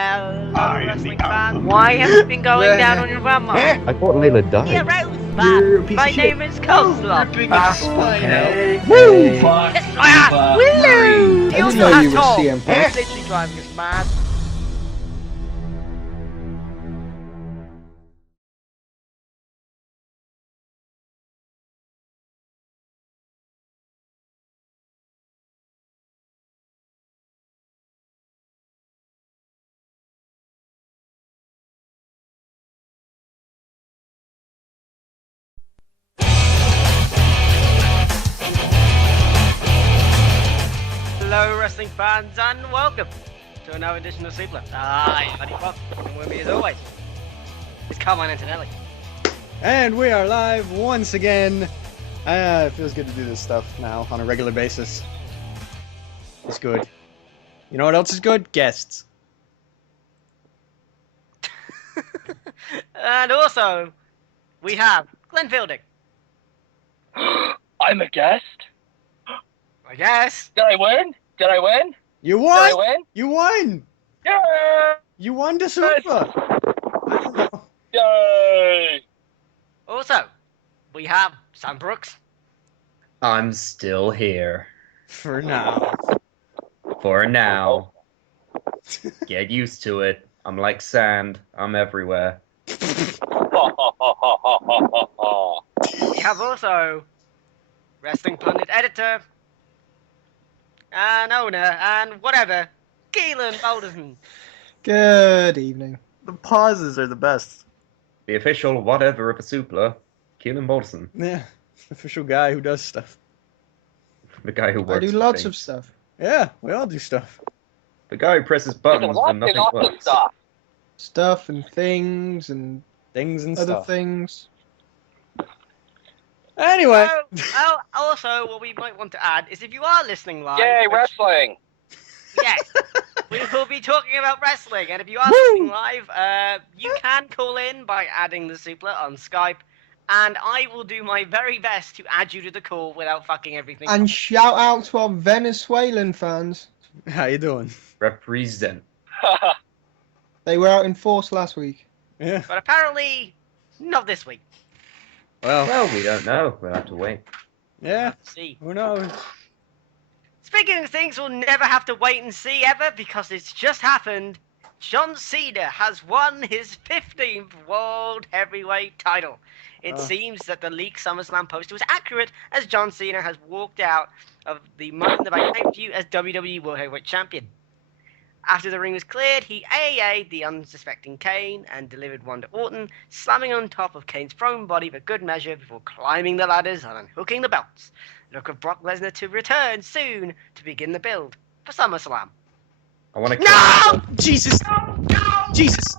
Hello, wrestling fan. Why have you been going down on your grandma? I thought Layla died. Yeah, Rosebud. My name is Coleslaw. Woo! Kiss my ass. Woo! I didn't know you were CM Punk. It's literally driving us mad. Hello, wrestling fans, and welcome to another edition of Super. I'm Buddy Pop, and with me as always is Carmine Antonelli. And we are live once again. It feels good to do this stuff now on a regular basis. It's good. You know what else is good? Guests. And also, we have Glenn Fielding. I'm a guest? I guess. Did I win? Did I win? You Did won! I win? You won! Yeah! You won the Super! Yay! Also, we have Sam Brooks. I'm still here. For now. For now. Get used to it. I'm like sand. I'm everywhere. We have also Wrestling Pundit Editor and owner and whatever, Keelan Balderson. Good evening. The pauses are the best. The official whatever of a supla, Keelan Bolson. Yeah, official guy who does stuff. The guy who works I do for lots things. of stuff. Yeah, we all do stuff. The guy who presses buttons when nothing Lots of works. stuff. Stuff and things and Things and other stuff. things. Anyway. So, also, what we might want to add is if you are listening live, Yay, which- wrestling! yes, we will be talking about wrestling, and if you are listening live, you can call in by adding the Supla on Skype, and I will do my very best to add you to the call without fucking everything And up. shout out to our Venezuelan fans. How you doing? Represent. They were out in force last week. Yeah. But apparently, not this week. Well, We don't know. We'll have to wait. yeah. Let's see. Who knows? Speaking of things we'll never have to wait and see ever, because it's just happened, John Cena has won his 15th World Heavyweight title. It seems that the leaked SummerSlam poster was accurate, as John Cena has walked out of the Money in the Bank pay-per-view as WWE World Heavyweight Champion. After the ring was cleared, he AA'd the unsuspecting Kane and delivered one to Orton, slamming on top of Kane's prone body for good measure before climbing the ladders and unhooking the belts. Look of Brock Lesnar to return soon to begin the build for SummerSlam. I want to. No! Jesus! No! Jesus!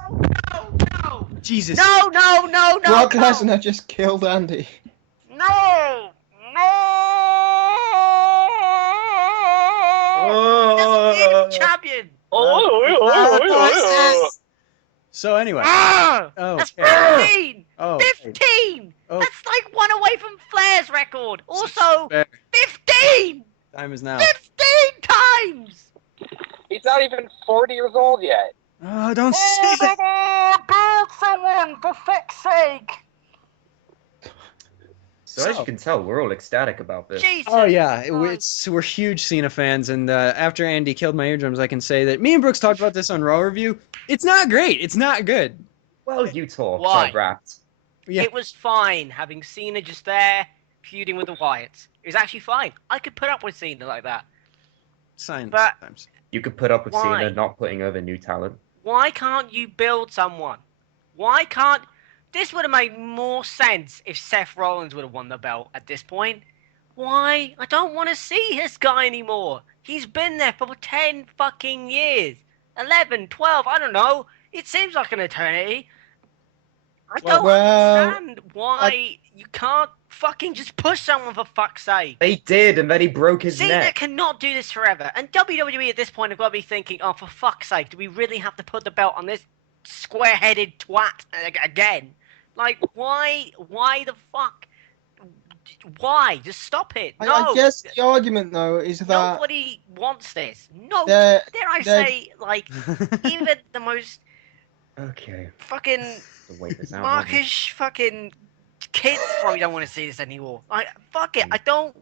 No! No! Jesus! No! No! No! No! Brock no. Lesnar just killed Andy. No! No! Champion! So anyway. Ah! Oh, That's okay. 15! Oh, 15! Oh. That's like one away from Flair's record. Also, Fair. 15! Time is now. 15 times! He's not even 40 years old yet. Oh, don't say that. Build someone, for fuck's sake! So as you can tell, we're all ecstatic about this. Jesus! Oh yeah, Christ. we're huge Cena fans, and after Andy killed my eardrums, I can say that me and Brooks talked about this on Raw Review. It's not great. It's not good. Well, you talk. Why? I rapped. Yeah. It was fine having Cena just there feuding with the Wyatts. It was actually fine. I could put up with Cena like that. Science. But- sometimes. You could put up with Why? Cena not putting over new talent. Why can't you build someone? Why can't... This would have made more sense if Seth Rollins would have won the belt at this point. Why? I don't want to see this guy anymore. He's been there for 10 fucking years. 11, 12, I don't know. It seems like an eternity. I don't Well, understand why you can't fucking just push someone for fuck's sake. They did, and then he broke his Cena neck. cannot do this forever. And WWE at this point have got to be thinking, oh, for fuck's sake, do we really have to put the belt on this square-headed twat again? Like, why the fuck? Why? Just stop it. No. I guess the argument though is that Nobody wants this. No. they're- Dare I they're- say, like, even the most Okay. fucking To wait this out. haven't we? markish fucking kids probably don't want to see this anymore. Fuck it. I don't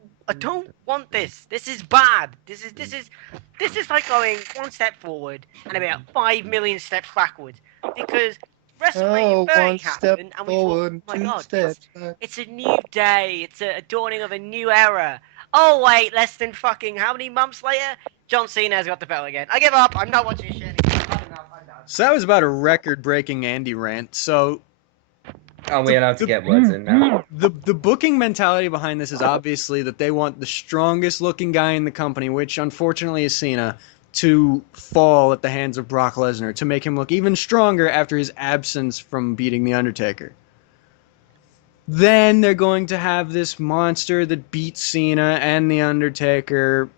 want this. This is bad. This is like going one step forward and about 5 million steps backwards because WrestleMania 30 one step happened and we forward, thought, oh my two god, steps back. it's a new day. It's a dawning of a new era. Oh wait, less than fucking how many months later? John Cena has got the belt again. I give up. I'm not watching shit anymore. I'm done. So that was about a record-breaking Andy rant. So Are we allowed to get words in now? the booking mentality behind this is obviously that they want the strongest looking guy in the company, which unfortunately is Cena, to fall at the hands of Brock Lesnar to make him look even stronger after his absence from beating The Undertaker. Then they're going to have this monster that beats Cena and The Undertaker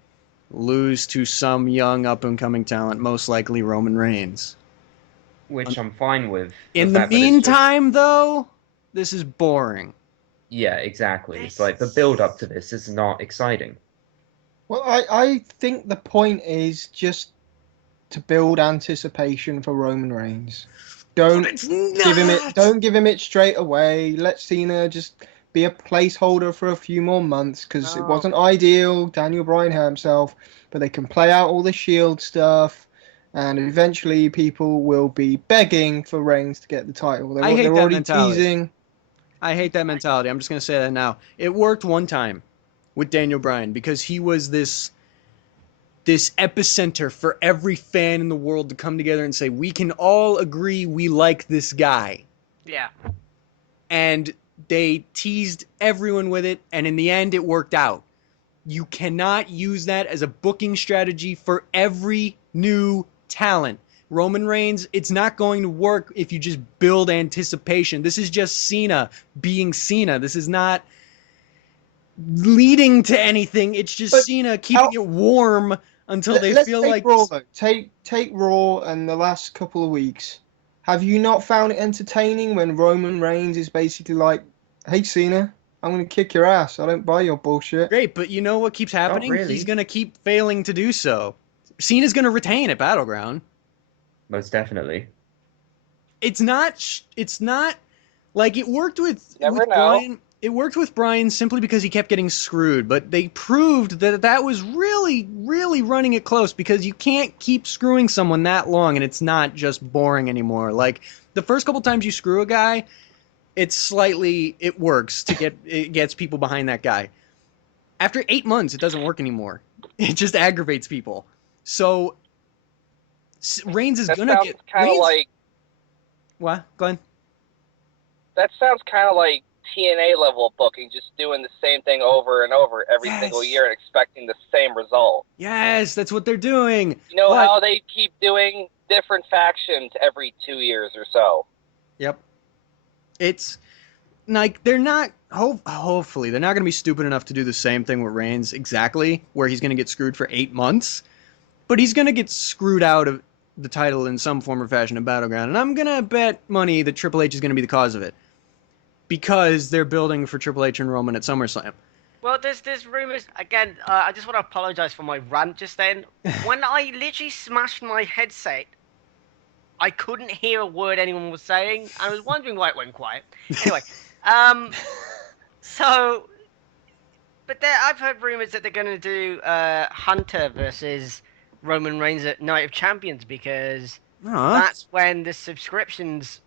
lose to some young up-and-coming talent, most likely Roman Reigns. Which I'm fine with. In the fact that it's just- meantime, though, this is boring. Yeah, exactly. It's like the build-up to this is not exciting. Well, I think the point is just to build anticipation for Roman Reigns. Don't give him it straight away. Let Cena just be a placeholder for a few more months because it wasn't ideal. Daniel Bryan hurt himself, but they can play out all the Shield stuff, and eventually people will be begging for Reigns to get the title. I hate they're that already mentality. teasing. I hate that mentality. I'm just going to say that now. It worked one time with Daniel Bryan because he was this epicenter for every fan in the world to come together and say, we can all agree we like this guy. Yeah. And they teased everyone with it, and in the end, it worked out. You cannot use that as a booking strategy for every new talent. Roman Reigns, it's not going to work if you just build anticipation. This is just Cena being Cena. This is not leading to anything. It's just Cena keeping it warm until they feel like... Raw, though. Take Raw and the last couple of weeks. Have you not found it entertaining when Roman Reigns is basically like, hey, Cena, I'm going to kick your ass. I don't buy your bullshit. Great, but you know what keeps happening? really. He's going to keep failing to do so. Cena's going to retain at Battleground. Most definitely. It's not like it worked with Never know. Bryan. It worked with Bryan simply because he kept getting screwed, but they proved that was really, really running it close because you can't keep screwing someone that long and it's not just boring anymore. Like the first couple times you screw a guy, it works it gets people behind that guy. After 8 months, it doesn't work anymore. It just aggravates people. So Reigns is gonna get kind of like what, Glenn? that sounds kind of like TNA level booking, just doing the same thing over and over every single year and expecting the same result. Yes, that's what they're doing. You know how they keep doing different factions every 2 years or so? Yep. It's like they're not. Hopefully, they're not going to be stupid enough to do the same thing with Reigns exactly, where he's going to get screwed for 8 months, but he's going to get screwed out of the title in some form or fashion at Battleground, and I'm going to bet money that Triple H is going to be the cause of it. Because they're building for Triple H and Roman at SummerSlam. Well, there's rumors again. I just want to apologize for my rant just then. When I literally smashed my headset, I couldn't hear a word anyone was saying. I was wondering why it went quiet. Anyway, so, but I've heard rumors that they're going to do Hunter versus Roman Reigns at Night of Champions because that's when the subscriptions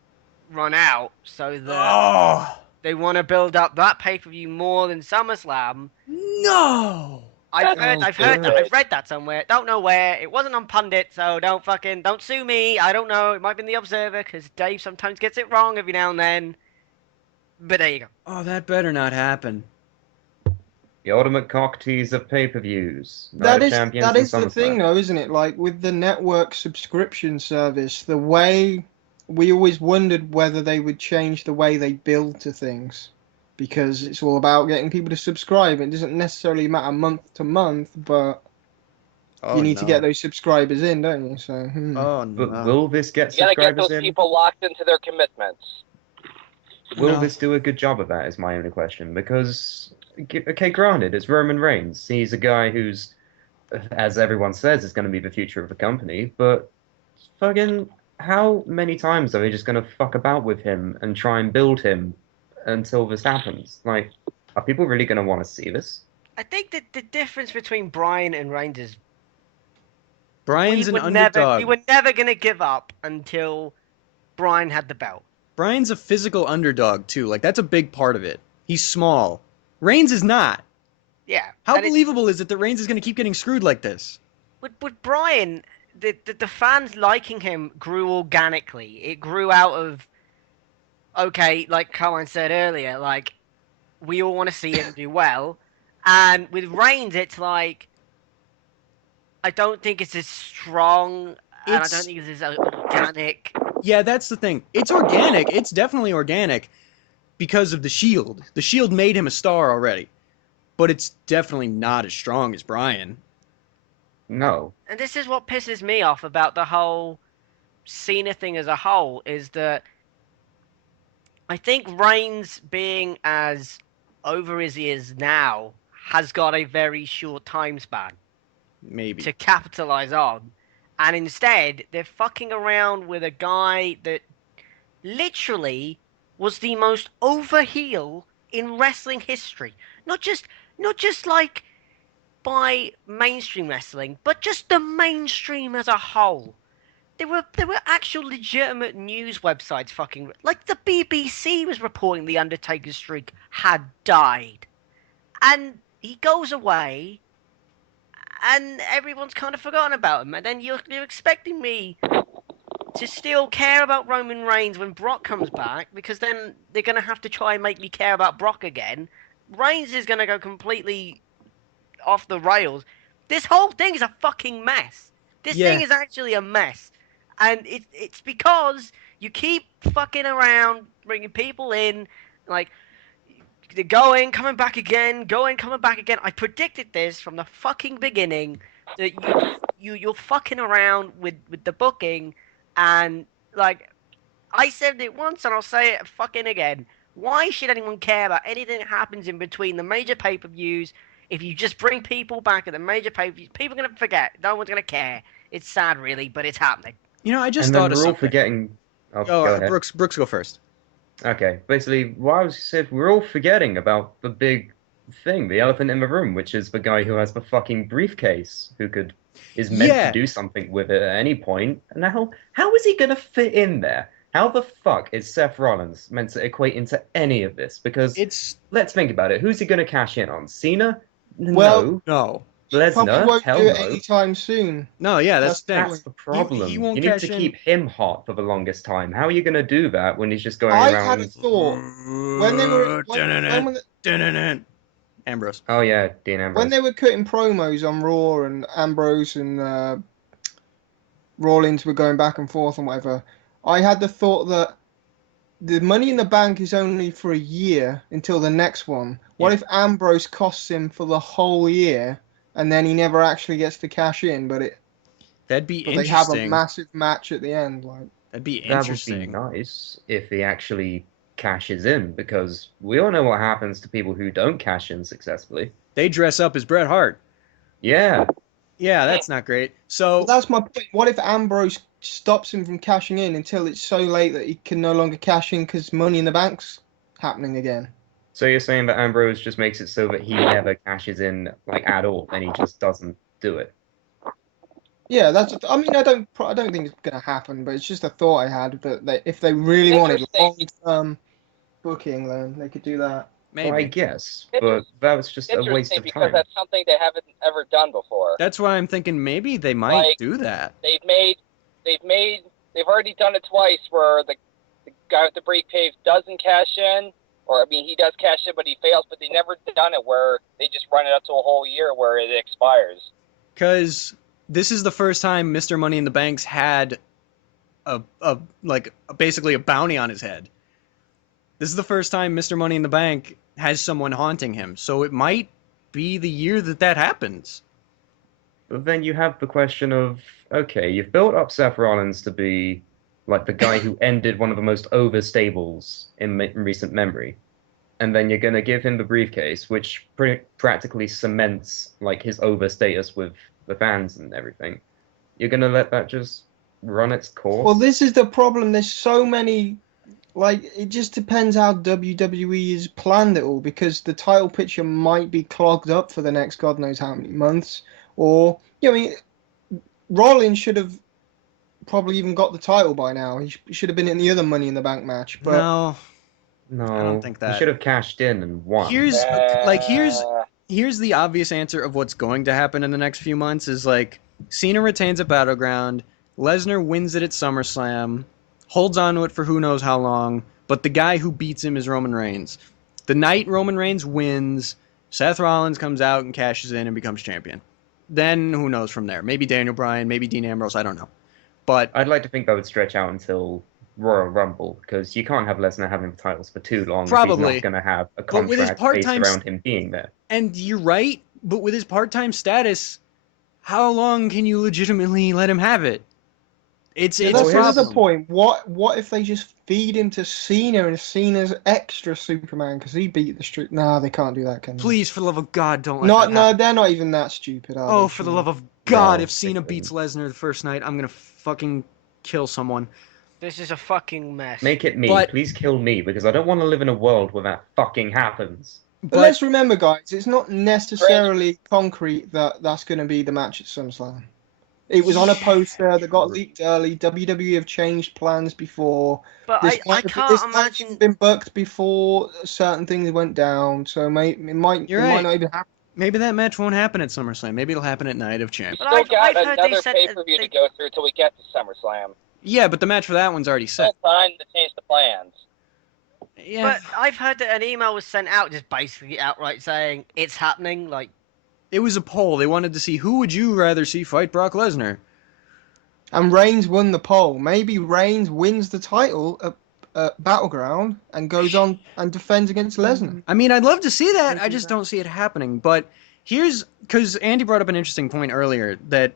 run out, so that they want to build up that pay-per-view more than SummerSlam. No! I've read that somewhere. Don't know where. It wasn't on Pundit, so don't sue me. I don't know. It might be in the Observer, because Dave sometimes gets it wrong every now and then. But there you go. Oh, that better not happen. The ultimate cock tease of pay-per-views. That is the thing, though, isn't it? Like, with the network subscription service, the way... We always wondered whether they would change the way they build to things, because it's all about getting people to subscribe. It doesn't necessarily matter month to month, but you need to get those subscribers in, don't you? So, But will this get subscribers in? You gotta get those people locked into their commitments. Will this do a good job of that is my only question, because, okay, granted, it's Roman Reigns. He's a guy who's, as everyone says, is going to be the future of the company, but fucking... how many times are they just going to fuck about with him and try and build him until this happens? Like, are people really going to want to see this? I think that the difference between Bryan and Reigns is Bryan's an underdog. we were never gonna give up until Bryan had the belt. Bryan's a physical underdog too. Like that's a big part of it. He's small. Reigns is not. Yeah. How and believable is it that Reigns is going to keep getting screwed like this? with Bryan, the fans liking him grew organically. It grew out of okay, like Cohen said earlier, like we all want to see him do well, and with Reigns, it's like I don't think it's as strong, and I don't think it's as organic. Yeah, that's the thing. It's organic. It's definitely organic because of the Shield. The Shield made him a star already, but it's definitely not as strong as Bryan. No. And this is what pisses me off about the whole Cena thing as a whole, is that I think Reigns being as over as he is now has got a very short time span Maybe. to capitalize on. And instead, they're fucking around with a guy that literally was the most over heel in wrestling history. Not just like by mainstream wrestling, but just the mainstream as a whole. There were actual legitimate news websites fucking like the BBC was reporting the Undertaker's streak had died. And he goes away and everyone's kind of forgotten about him. And then you're expecting me to still care about Roman Reigns when Brock comes back, because then they're going to have to try and make me care about Brock again. Reigns is going to go completely off the rails. This whole thing is a fucking mess. This thing is actually a mess. And it's because you keep fucking around, bringing people in, like, they're going, coming back again, coming back again. I predicted this from the fucking beginning, that you're fucking around with the booking, and, like, I said it once and I'll say it fucking again. Why should anyone care about anything that happens in between the major pay-per-views? If you just bring people back at the major pay-per-views, people are going to forget. No one's going to care. It's sad, really, but it's happening. You know, I just And thought then of we're all something. forgetting. Oh, go ahead. Brooks, go first. Okay, basically, what I was saying, we're all forgetting about the big thing, the elephant in the room, which is the guy who has the fucking briefcase, who is meant to do something with it at any point. And now, how is he gonna fit in there? How the fuck is Seth Rollins meant to equate into any of this? Because let's think about it. Who's he gonna cash in on? Cena? Well, no. Probably won't Hell do it no. anytime soon. No, yeah, that's the problem. He won't you need cash to in. keep him hot for the longest time. How are you going to do that when he's just going I around? had a thought when they were Ambrose. Oh yeah, Dean Ambrose. when they were cutting promos on Raw, and Ambrose and Rollins were going back and forth and whatever. I had the thought that the Money in the Bank is only for a year until the next one. What if Ambrose costs him for the whole year? And then he never actually gets to cash in, that'd be they interesting. have a massive match at the end. That'd be That interesting. would be nice if he actually cashes in, because we all know what happens to people who don't cash in successfully. They dress up as Bret Hart. Yeah. Yeah, that's not great. So Well, that's my point. What if Ambrose stops him from cashing in until it's so late that he can no longer cash in because Money in the Bank's happening again? So you're saying that Ambrose just makes it so that he never cashes in, like, at all, and he just doesn't do it? Yeah, I mean, I don't think it's gonna happen, but it's just a thought I had that if they really wanted long-term booking, then they could do that. maybe. Well, I guess, but that was just a waste Interesting, of because time. that's something they haven't ever done before. That's why I'm thinking maybe they might Like, do that. They've already done it twice, where the guy with the briefcase doesn't cash in, or I mean, he does cash in, but he fails. But they never done it where they just run it up to a whole year where it expires. Because this is the first time Mr. Money in the Bank's had basically a bounty on his head. This is the first time Mr. Money in the Bank has someone haunting him. So it might be the year that happens. But then you have the question of, okay, you've built up Seth Rollins to be like the guy who ended one of the most over stables in recent memory. And then you're going to give him the briefcase, which practically cements like his over status with the fans and everything. You're going to let that just run its course. Well, this is the problem. There's so many. Like, it just depends how WWE has planned it all, because the title picture might be clogged up for the next God knows how many months. Or, I mean, Rollins should have probably even got the title by now. He should have been in the other Money in the Bank match. But No, no, I don't think that. He should have cashed in and won. Here's the obvious answer of what's going to happen in the next few months is like Cena retains at Battleground, Lesnar wins it at SummerSlam, holds on to it for who knows how long, but the guy who beats him is Roman Reigns. The night Roman Reigns wins, Seth Rollins comes out and cashes in and becomes champion. Then who knows from there? Maybe Daniel Bryan, maybe Dean Ambrose, I don't know. But I'd like to think that would stretch out until Royal Rumble, because you can't have Lesnar having the titles for too long Probably. if he's not going to have a But with his contract based part-time around him being there. And you're right, but with his part-time status, how long can you legitimately let him have it? It's that's a problem. another point. What if they just feed him to Cena and Cena's extra Superman because he beat the street? Nah, they can't do that, can they? Please, for the love of God, don't let that happen. No, they're not even that stupid, are Oh, they? for the love of God, No, if Cena they beats Lesnar the first night, I'm gonna fucking kill someone. This is a fucking mess. Make it me. But- Please kill me, because I don't want to live in a world where that fucking happens. But let's remember, guys, it's not necessarily concrete that that's going to be the match at SummerSlam. It was on a poster that got leaked early. WWE have changed plans before. But This I match can't has imagine. been booked before certain things went down, so it might You're might right. not even happen. Maybe that match won't happen at SummerSlam. Maybe it'll happen at Night of Champions. We But still I've got heard they another said pay-per-view they- to go through till we get to SummerSlam. Yeah, but the match for that one's already set. Still time to change the plans. Yeah. But I've heard that an email was sent out just basically outright saying it's happening. Like, It was a poll. They wanted to see who would you rather see fight Brock Lesnar. And Reigns won the poll. Maybe Reigns wins the title at Battleground and goes on and defends against Lesnar. I mean, I'd love to see that. Don't I do just that. don't see it happening. But here's because Andy brought up an interesting point earlier that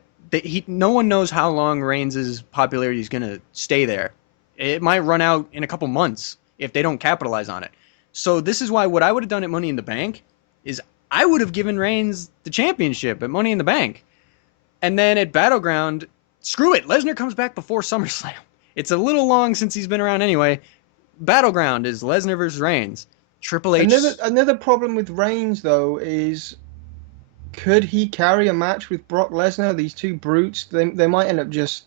no one knows how long Reigns' popularity is going to stay there. It might run out in a couple months if they don't capitalize on it. So this is why what I would have done at Money in the Bank is I would have given Reigns the championship at Money in the Bank. And then at Battleground, screw it. Lesnar comes back before SummerSlam. It's a little long since he's been around anyway. Battleground is Lesnar versus Reigns. Triple H. Another problem with Reigns, though, is could he carry a match with Brock Lesnar? These two brutes, they might end up just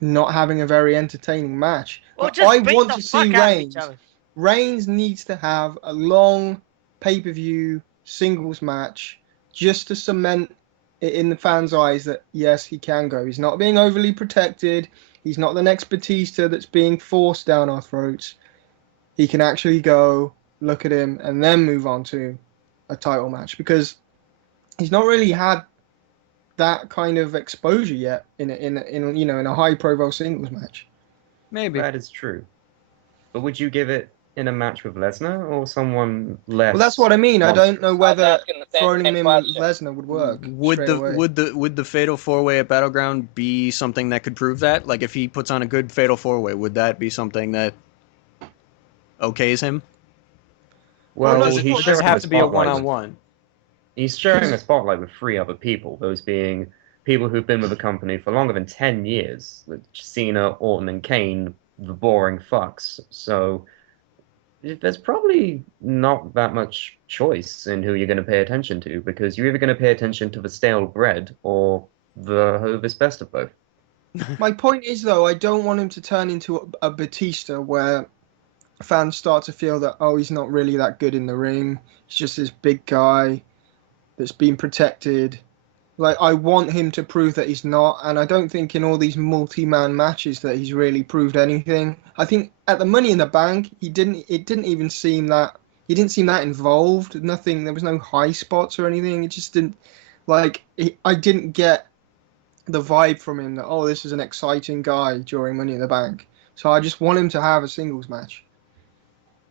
not having a very entertaining match. well, But just I beat want the to fuck see out of Reigns. each other. Reigns needs to have a long pay-per-view singles match just to cement it in the fans' eyes that, yes, he can go. He's not being overly protected. He's not the next Batista that's being forced down our throats. He can actually go, look at him, and then move on to a title match, because he's not really had that kind of exposure yet in a high-profile singles match. Maybe. That is true. But would you give it in a match with Lesnar or someone less? Well, that's what I mean. I don't know whether asking the same throwing him in with question. Lesnar would work. Would straight the away. would the fatal four-way at Battleground be something that could prove that? Like if he puts on a good fatal four-way, would that be something that okays him? Well, or does it he's just sharing have the to be a spotlight with- one-on-one? He's sharing a spotlight with 3 other people, those being people who've been with the company for longer than 10 years. Cena, Orton, and Kane, the boring fucks. So there's probably not that much choice in who you're going to pay attention to, because you're either going to pay attention to the stale bread or the whoever's best of both. My point is, though, I don't want him to turn into a Batista where fans start to feel that, oh, he's not really that good in the ring. He's just this big guy that's been protected. Like, I want him to prove that he's not, and I don't think in all these multi-man matches that he's really proved anything. I think at the Money in the Bank, he didn't even seem that involved. Nothing. There was no high spots or anything. It just didn't I didn't get the vibe from him that, oh, this is an exciting guy during Money in the Bank. So I just want him to have a singles match.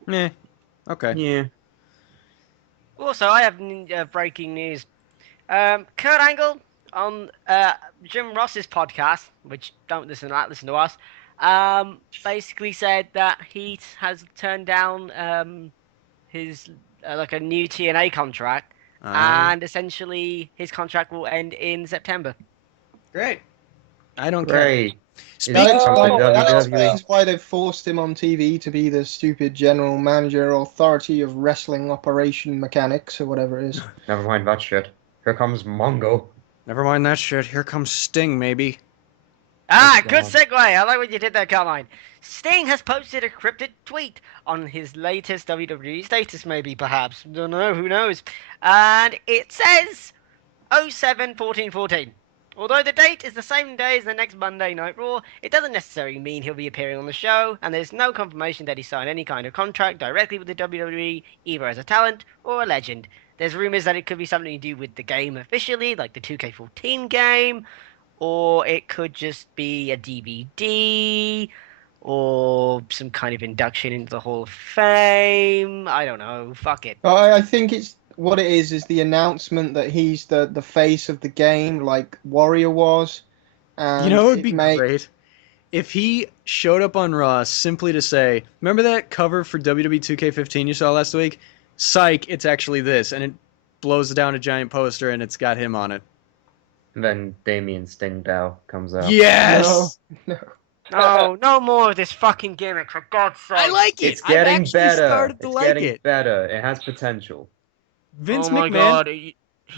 Yeah. Okay. Yeah. Also, I have breaking news. Kurt Angle on Jim Ross's podcast, which don't listen to that, listen to us, basically said that he has turned down his like a new TNA contract, and essentially his contract will end in September. Great. I don't care. Great. Speaking Is it something That WWE? explains why they forced him on TV to be the stupid general manager authority of wrestling operation mechanics or whatever it is. Never mind that shit. Here comes Mongo. Never mind that shit. Here comes Sting, maybe. Ah, Oh, good God. segue. I like what you did there, Carmine. Sting has posted a cryptic tweet on his latest WWE status, maybe, perhaps. Don't know, who knows. And it says 07-14-14. Although the date is the same day as the next Monday Night Raw, it doesn't necessarily mean he'll be appearing on the show, and there's no confirmation that he signed any kind of contract directly with the WWE, either as a talent or a legend. There's rumors that it could be something to do with the game officially, like the 2K14 game, or it could just be a DVD, or some kind of induction into the Hall of Fame. I don't know. Fuck it. I think it's what it is the announcement that he's the face of the game, like Warrior was. And You know, it would be may- great if he showed up on Raw simply to say, remember that cover for WWE 2K15 you saw last week? Psych, it's actually this. And it blows down a giant poster and it's got him on it. And then Damien Stingdow comes out. Yes! No. No, no more of this fucking gimmick, for God's sake. I like it. It's getting I've actually better. started to It's like getting it. better. It has potential. Vince Oh my McMahon, God.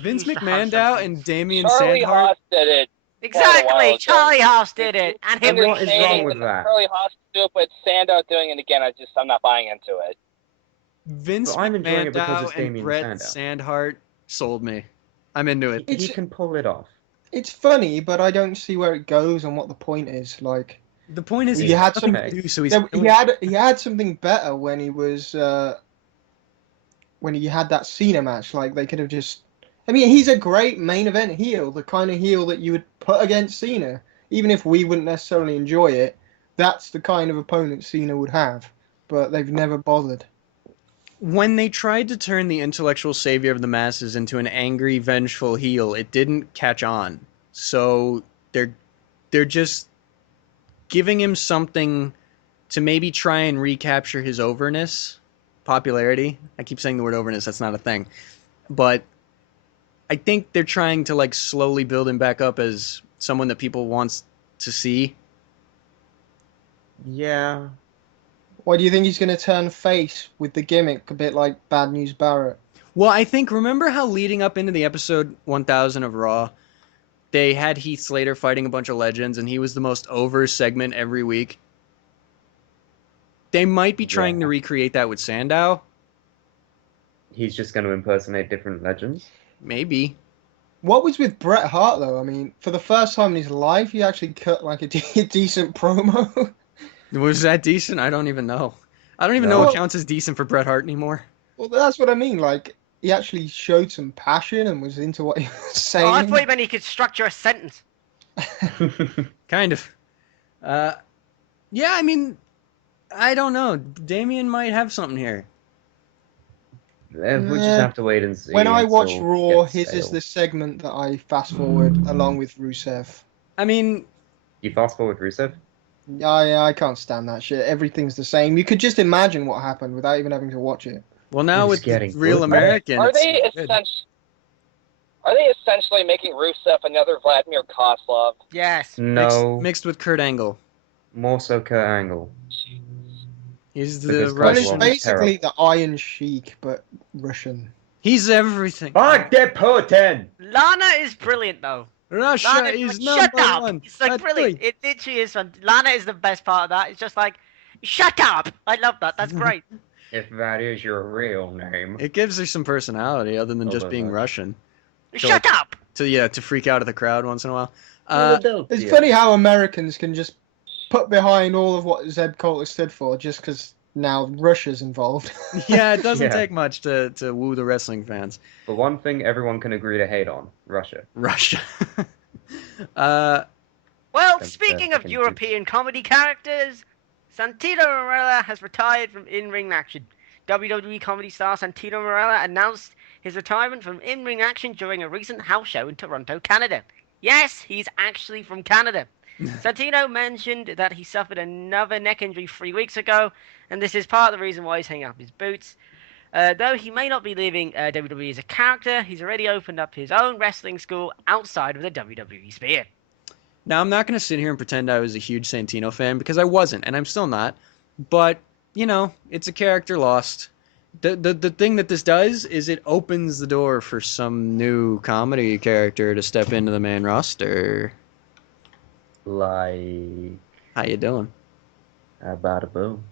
Vince He used to have McMahon something. and Damian Charlie Sandhart. Haas did it. Exactly, Charlie Haas did it, and him. And what is wrong with And that? Charlie Haas do it, but Sandow doing it again, I'm not buying into it. Vince But I'm enjoying it because McMahon it's and Damien Brett Sandow. Sandhart sold me. I'm into it. It's- He can pull it off. It's funny, but I don't see where it goes and what the point is. Like, The point is, He he had had nothing some- to do, so he's he had something better when he was when he had that Cena match. Like, they could have just. I mean, he's a great main event heel, the kind of heel that you would put against Cena, even if we wouldn't necessarily enjoy it. That's the kind of opponent Cena would have, but they've never bothered. When they tried to turn the intellectual savior of the masses into an angry, vengeful heel, it didn't catch on. So they're just giving him something to maybe try and recapture his overness, popularity. I keep saying the word overness, that's not a thing. But I think they're trying to like slowly build him back up as someone that people want to see. Yeah. Why do you think he's going to turn face with the gimmick, a bit like Bad News Barrett? Well, I think, remember how leading up into the episode 1000 of Raw, they had Heath Slater fighting a bunch of legends, and he was the most over segment every week? They might be trying to recreate that with Sandow. He's just going to impersonate different legends. Maybe. What was with Bret Hart, though? I mean, for the first time in his life, he actually cut like a decent promo. Was that decent? I don't even know. I don't even know what counts as decent for Bret Hart anymore. Well, that's what I mean. Like, he actually showed some passion and was into what he was saying. Oh, I thought you meant he could structure a sentence. Kind of. Yeah, I mean, I don't know. Damien might have something here. We'll just have to wait and see. When I watch until it Raw, gets his is stale. the segment that I fast forward along with Rusev. I mean, You fast forward Rusev? I can't stand that shit. Everything's the same. You could just imagine what happened without even having to watch it. well, now He's with the getting Real good. American, Are it's they good. essentially making Rusev another Vladimir Kozlov? Yes. No. Mixed with Kurt Angle. More so Kurt Angle. He's the Because Well, Russian. it's Russian. basically the Iron Sheik, but Russian. He's everything. Fuck that Putin! Lana is brilliant, though. Russia Lana is shut number up. one. It's like That's brilliant. right. It literally is fun. Lana is the best part of that. It's just like, shut up. I love that. That's great. If that is your real name. It gives her some personality other than just Although being not. Russian. Shut up. To freak out at the crowd once in a while. It's funny how Americans can just put behind all of what Zeb Coulter stood for just because now Russia's involved. Yeah, it doesn't Yeah. take much to woo the wrestling fans. But one thing everyone can agree to hate on, Russia. Russia. Well, Then, speaking I of can European comedy characters, Santino Marella has retired from in-ring action. WWE comedy star Santino Marella announced his retirement from in-ring action during a recent house show in Toronto, Canada. Yes, he's actually from Canada. Santino mentioned that he suffered another neck injury 3 weeks ago, and this is part of the reason why he's hanging up his boots. Though he may not be leaving WWE as a character, he's already opened up his own wrestling school outside of the WWE sphere. Now, I'm not going to sit here and pretend I was a huge Santino fan because I wasn't, and I'm still not. But, you know, it's a character lost. The thing that this does is it opens the door for some new comedy character to step into the main roster. Like... How you doing? Bada boom.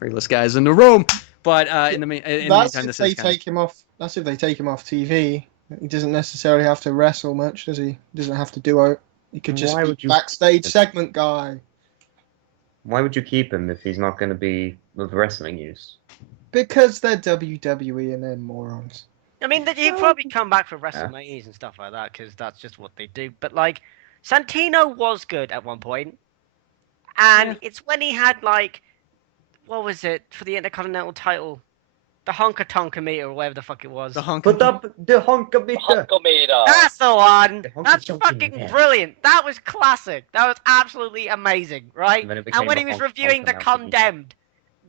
Realest guys in the room. But in the That's meantime, if this they is kind take him off. That's if they take him off TV. He doesn't necessarily have to wrestle much, does he? He doesn't have to do it. He could just be backstage segment guy. Why would you keep him if he's not going to be of wrestling use? Because they're WWE and they're morons. I mean, he'd probably come back for WrestleManias and stuff like that because that's just what they do. But like, Santino was good at one point, and it's when he had like, what was it for the Intercontinental title, the Honka-Tonka-meter or whatever the fuck it was. Put up the honka-meter. Hunkometer. That's the one. The That's Honka-Tonka-meter. fucking brilliant. That was classic. That was absolutely amazing, right? And then it And became when the he was Honka-Tonka reviewing The meter. Condemned,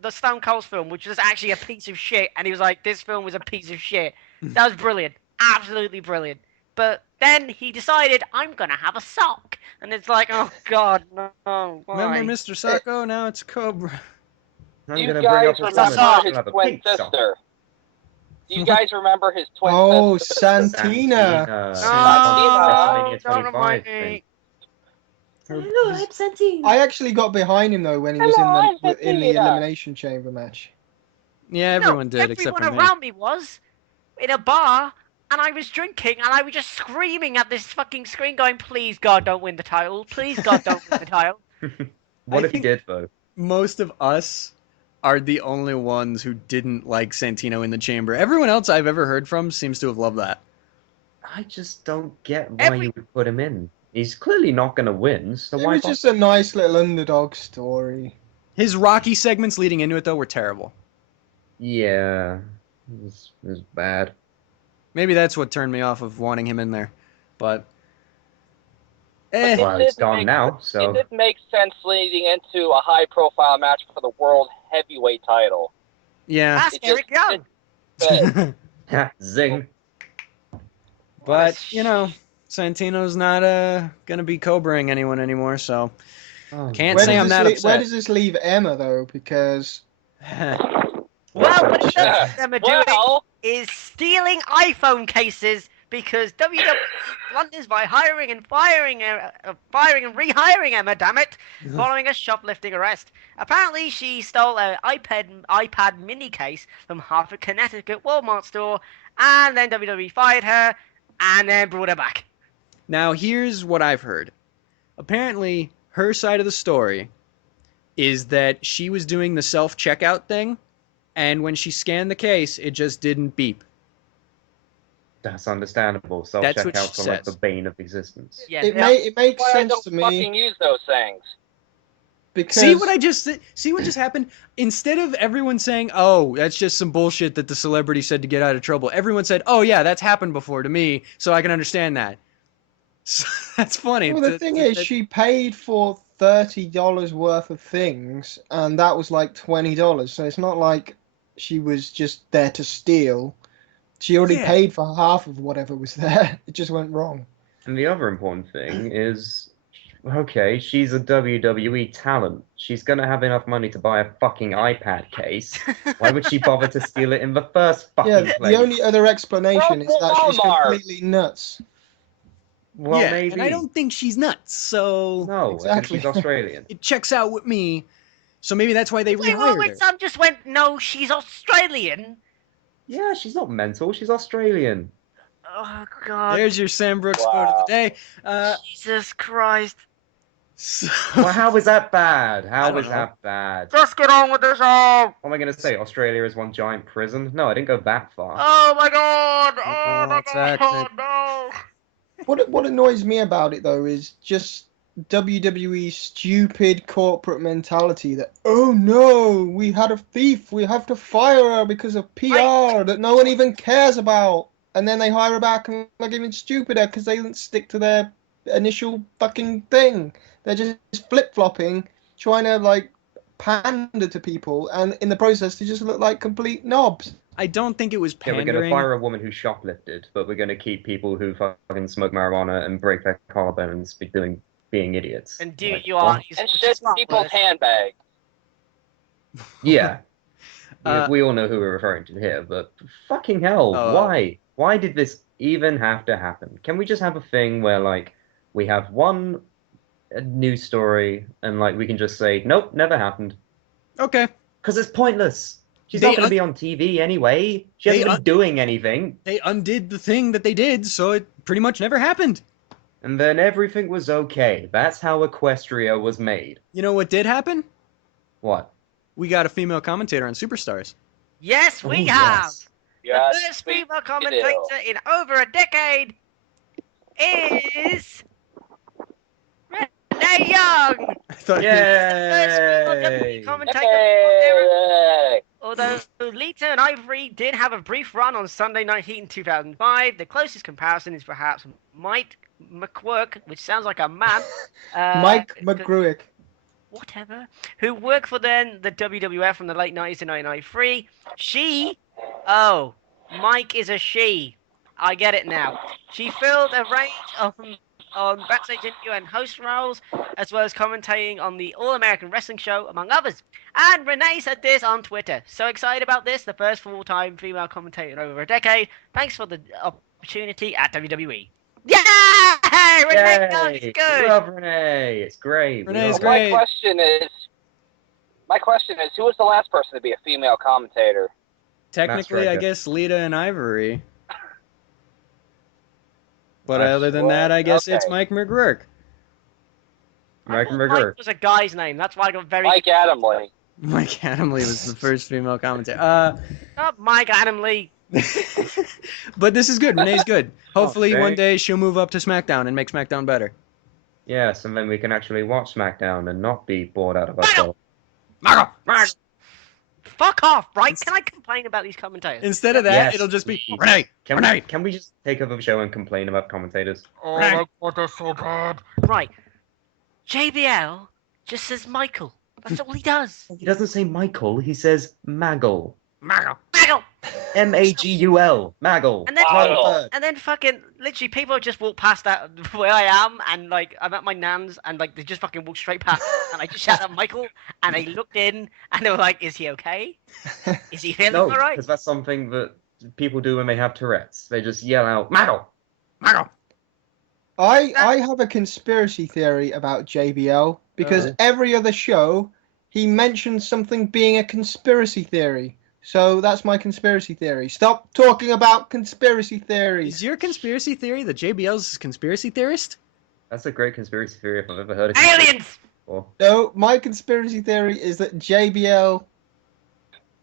the Stone Cold film, which was actually a piece of shit, and he was like, this film was a piece of shit. That was brilliant. Absolutely brilliant. But then he decided, I'm gonna have a sock. And it's like, oh god, no, why? Remember Mr. Sacco? Now it's Cobra. I'm You gonna guys bring up That's a remember woman his who have a twin pink sock. sister? Do you guys remember his twin Oh, sister? Santina. Oh, WrestleMania don't 25 remind thing. me. Hello, I'm Santine. I actually got behind him though when he was Hello, in the Santina. elimination chamber match. Yeah, everyone did except for everyone me. around me was in a bar, and I was drinking, and I was just screaming at this fucking screen, going, "Please, God, don't win the title! Please, God, don't win the title!" What I if he think- did, though? Most of us are the only ones who didn't like Santino in the chamber. Everyone else I've ever heard from seems to have loved that. I just don't get why you would put him in. He's clearly not going to win, so It why was just a nice little underdog story. His Rocky segments leading into it, though, were terrible. Yeah, it was bad. Maybe that's what turned me off of wanting him in there. But, Well, he's gone now, so... It did make sense leading into a high-profile match for the World Heavyweight title. yeah. Ask It just- Eric Young. But Ha, zing. But, you know, Santino's not gonna be Cobraing anyone anymore, so Oh, can't Where say does I'm this not where upset. does this leave Emma though? Because Well, what it Yeah. does them are doing well, is stealing iPhone cases because WWE blunders by hiring and firing and rehiring Emma, damn it, following a shoplifting arrest. Apparently, she stole an iPad mini case from Hartford, Connecticut Walmart store, and then WWE fired her and then brought her back. Now, here's what I've heard. Apparently, her side of the story is that she was doing the self-checkout thing, and when she scanned the case, it just didn't beep. That's understandable. That's what Self-checkouts she are like says. the bane of existence. Yeah, it makes why I sense don't to me fucking use those things. because See what just happened? Instead of everyone saying, "Oh, that's just some bullshit that the celebrity said to get out of trouble," everyone said, "Oh yeah, that's happened before to me, so I can understand that." So, that's funny. well, the thing is, she paid for $30 worth of things, and that was like $20. So it's not like she was just there to steal. She already Yeah. paid for half of whatever was there. It just went wrong. And the other important thing is, okay, she's a WWE talent. She's gonna have enough money to buy a fucking iPad case. Why would she bother to steal it in the first fucking Yeah, place? the only other explanation is that she's Walmart. completely nuts. Well, yeah, maybe. and I don't think she's nuts, so No, Exactly. because she's Australian. it checks out with me. So maybe that's why they Wait, rehired her. some just went, no, she's Australian. Yeah, she's not mental. She's Australian. Oh, God. There's your Sam Brooks quote of the day. Jesus Christ. So, Well, how is that bad? I How don't is know. that bad? Just get on with the show. What am I going to say? Australia is one giant prison? No, I didn't go that far. Oh, my God. Oh, my exactly. God. No. What annoys me about it though is just WWE's stupid corporate mentality that, oh no, we had a thief, we have to fire her because of PR that no one even cares about, and then they hire her back and they're even stupider because they didn't stick to their initial fucking thing. They're just flip-flopping, trying to like pander to people, and in the process they just look like complete knobs. I don't think it was Yeah, we're going to pandering. fire a woman who shoplifted, but we're going to keep people who fucking smoke marijuana and break their collarbones be doing being idiots. And do Like, you are what? And shit in people's handbags. Yeah. Uh, We all know who we're referring to here, but fucking hell, why? Why did this even have to happen? Can we just have a thing where, like, we have one news story and, like, we can just say, nope, never happened? Okay. Because it's pointless. She's They not going to be on TV anyway. She hasn't been doing anything. They undid the thing that they did, so it pretty much never happened. And then everything was okay. That's how Equestria was made. You know what did happen? What? We got a female commentator on Superstars. Yes, we Oh, have. Yes, The first we female do. commentator in over a decade is Renee Young. I thought Yay! Commentator. Hey! Although Lita and Ivory did have a brief run on Sunday Night Heat in 2005, the closest comparison is perhaps Mike McQuirk, which sounds like a man. Mike McGruick. Whatever. Who worked for then the WWF from the late 90s to 1993. Oh, Mike is a she. I get it now. She filled a range of on backstage interview and host roles, as well as commentating on the All-American Wrestling Show, among others. And Renee said this on Twitter. So excited about this, the first full-time female commentator in over a decade. Thanks for the opportunity at WWE. Yay! Renee Young is good. Love Renee. It's great. Renee's We love great. My question is, who was the last person to be a female commentator? Technically, I Striker. guess Lita and Ivory. But That's other than that, I guess it's okay. Mike McGurk. Mike I thought McGurk. Mike was a guy's name. That's why I got very... Mike Adamley. Mike Adamley was the first female commentator. Not Mike Adamley. But this is good. Renee's good. Hopefully Okay. one day she'll move up to SmackDown and make SmackDown better. Yes, and then we can actually watch SmackDown and not be bored out of ourselves. Fuck off, right? Can I complain about these commentators? Instead of that, Yes, it'll just be please. Renee. Can we just take over the show and complain about commentators? Oh my god, they're so bad. Right. JBL just says Michael. That's all he does. He doesn't say Michael, he says Maggle. Maggle. Magul. Maggle. And then, Maggle. and then fucking, literally, people just walk past that where I am, and like, I'm at my nan's, and like, they just fucking walk straight past, and I just shouted at Michael, and they looked in, and they were like, is he okay? Is he feeling No, alright? because that's something that people do when they have Tourette's. They just yell out, Maggle! Maggle! I have a conspiracy theory about JBL because every other show he mentions something being a conspiracy theory. So that's my conspiracy theory. Stop talking about conspiracy theories. Is your conspiracy theory that JBL's a conspiracy theorist? That's a great conspiracy theory if I've ever heard it. Aliens! No, my conspiracy theory is that JBL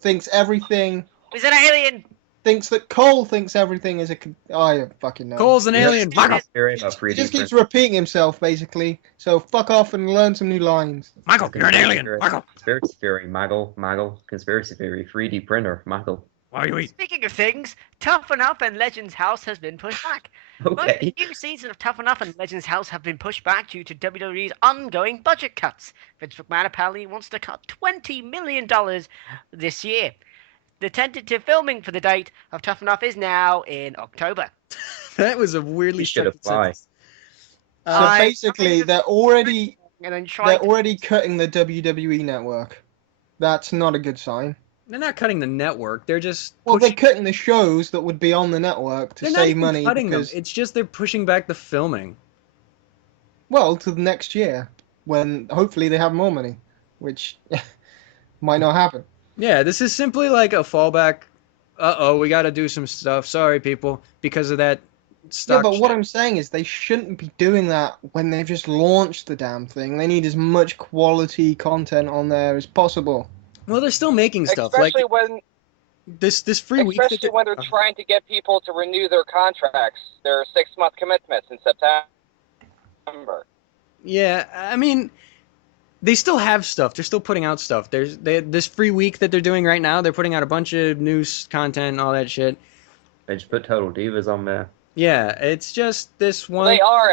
thinks everything. Is it an alien? Thinks that Cole thinks everything is a. I don't fucking know. Cole's an Yeah, alien. conspiracy theory about He 3D just keeps print. repeating himself, basically. So fuck off and learn some new lines. Michael, you're an alien. Conspiracy theory, Maggle. Conspiracy theory, 3D printer, Maggle. Why are you eating? Speaking of things, Tough Enough and Legends House has been pushed back. Both Okay. the new season of Tough Enough and Legends House have been pushed back due to WWE's ongoing budget cuts. Vince McMahon apparently wants to cut $20 million this year. The tentative filming for the date of Tough Enough is now in October. That was a weirdly You should structured apply. sentence. So basically, they're already And then try cutting the WWE network. That's not a good sign. They're not cutting the network. They're just Well, they're pushing- cutting the shows that would be on the network to they're not save even money cutting because, them. It's just they're pushing back the filming. well, to the next year when hopefully they have more money, which might not happen. Yeah, this is simply like a fallback. We got to do some stuff. Sorry, people, because of that stock. Yeah, but what shit. I'm saying is they shouldn't be doing that when they've just launched the damn thing. They need as much quality content on there as possible. Well, they're still making stuff Especially like when this free week. that Especially when they're trying to get people to renew their contracts, their 6-month commitments in September. Yeah, I mean, they still have stuff. They're still putting out stuff. This free week that they're doing right now. They're putting out a bunch of new content and all that shit. They just put Total Divas on there. Yeah, it's just this one. They are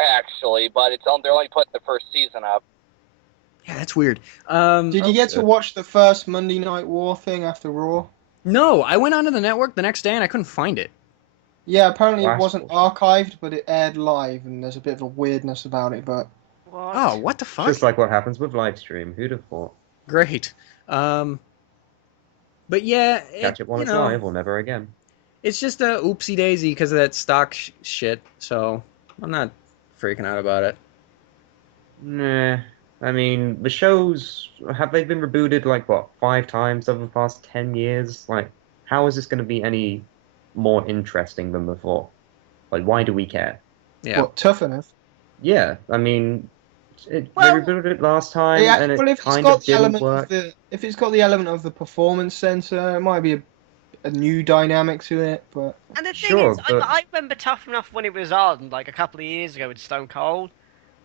actually, but it's on. They're only putting the first season up. Yeah, that's weird. Did you get to good. watch the first Monday Night War thing after Raw? No, I went onto the network the next day and I couldn't find it. Yeah, apparently it Last wasn't War. archived, but it aired live, and there's a bit of a weirdness about it. But What? Oh, what the fuck? Just like what happens with live stream. Who'd have thought? Great. But yeah, Catch it while it's live or never again. It's just a oopsie daisy because of that stock shit. So I'm not freaking out about it. Nah. I mean, the shows, have they been rebooted like, what, 5 times over the past 10 years? Like, how is this going to be any more interesting than before? Like, why do we care? Yeah. What, Tough Enough? Yeah, I mean, they Well, rebooted it last time, Yeah, and it well, if it's kind got of the didn't element work. of the, if it's got the element of the performance center, it might be a new dynamic to it. But And the thing Sure, is, but- I remember Tough Enough when it was on, like a couple of years ago with Stone Cold.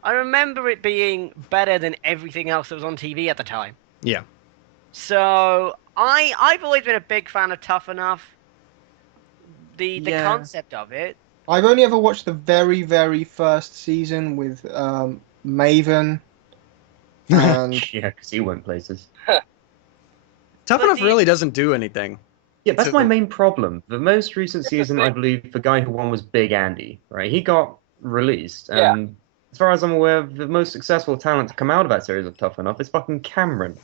I remember it being better than everything else that was on TV at the time. Yeah. So I've always been a big fan of Tough Enough. The Yeah. concept of it. I've only ever watched the very, very first season with Maven. And Yeah, because he went places. Tough But Enough the- really doesn't do anything. Yeah, that's So- my main problem. The most recent season, I believe, the guy who won was Big Andy, right? He got released, Yeah. and as far as I'm aware, the most successful talent to come out of that series of Tough Enough is fucking Cameron.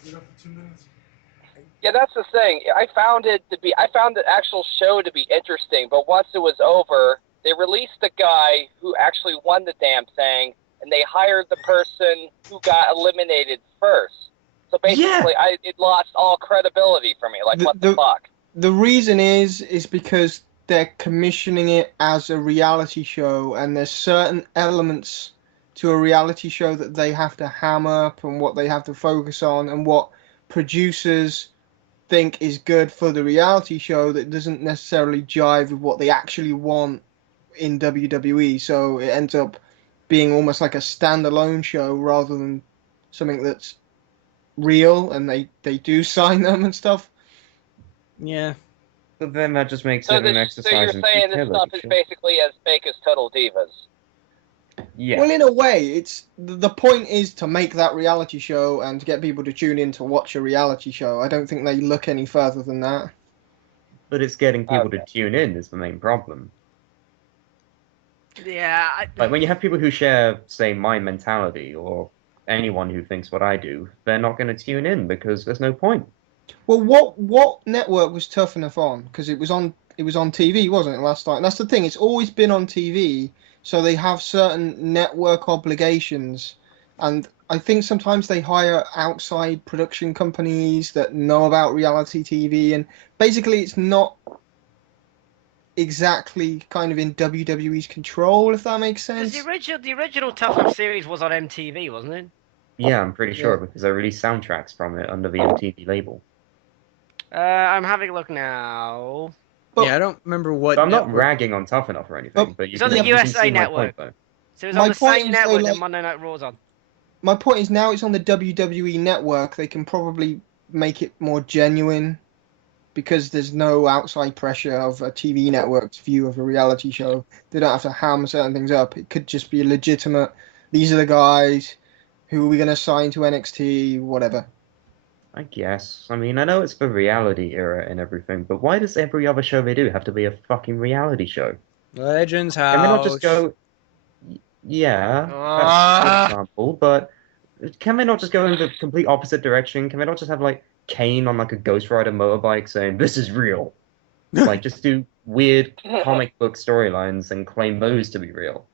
Yeah, that's the thing. I found the actual show to be interesting, but once it was over, they released the guy who actually won the damn thing, and they hired the person who got eliminated first. So basically, it lost all credibility for me. Like, what the fuck? the reason is because they're commissioning it as a reality show, and there's certain elements to a reality show that they have to ham up and what they have to focus on and what producers think is good for the reality show that doesn't necessarily jive with what they actually want in WWE. So it ends up being almost like a standalone show rather than something that's real, and they do sign them and stuff. Yeah. But then that just makes So, it an so you're exercise in saying this stuff futility. is basically as fake as Total Divas? Yeah. Well, in a way, it's the point is to make that reality show and to get people to tune in to watch a reality show. I don't think they look any further than that. But it's getting people to Okay. tune in is the main problem. Yeah. Like, when you have people who share, say, my mentality, or anyone who thinks what I do, they're not going to tune in because there's no point. Well, what network was Tough Enough on? Because it was on TV, wasn't it, last night? And that's the thing; it's always been on TV, so they have certain network obligations, and I think sometimes they hire outside production companies that know about reality TV, and basically it's not exactly kind of in WWE's control, if that makes Because sense. the original Tough Enough series was on MTV, wasn't it? Yeah, I'm pretty sure Yeah. because I released soundtracks from it under the MTV label. I'm having a look now. But- Yeah, I don't remember what. So I'm not network- ragging on Tough Enough or anything, But- but you It's on can, the you can USA see my network. point, though. So it was My on the point same is, though, network that like- Monday Night Raw's on. My point is now it's on the WWE network. They can probably make it more genuine because there's no outside pressure of a TV network's view of a reality show. They don't have to ham certain things up. It could just be legitimate. These are the guys. Who are we going to sign to NXT? Whatever. I guess. I mean, I know it's the reality era and everything, but why does every other show they do have to be a fucking reality show? Legends House. Can we not just go? Yeah, that's Ah. an example, but can they not just go in the complete opposite direction? Can they not just have like Kane on like a Ghost Rider motorbike saying this is real? Like, just do weird comic book storylines and claim those to be real.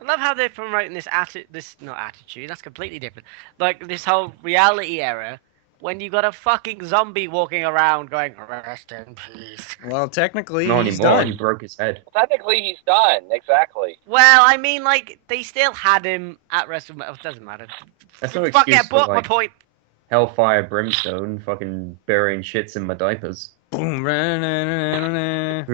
I love how they're promoting this not attitude, that's completely different. Like this whole reality era when you got a fucking zombie walking around going, rest in peace. Well, technically, Not he's anymore. done. He broke his head. Technically, he's done. Exactly. Well, I mean, like, they still had him at WrestleMania. It doesn't matter. That's no Fuck excuse yeah, for bought my like point. Hellfire Brimstone fucking burying shits in my diapers. Boom. Ra-na-na-na-na.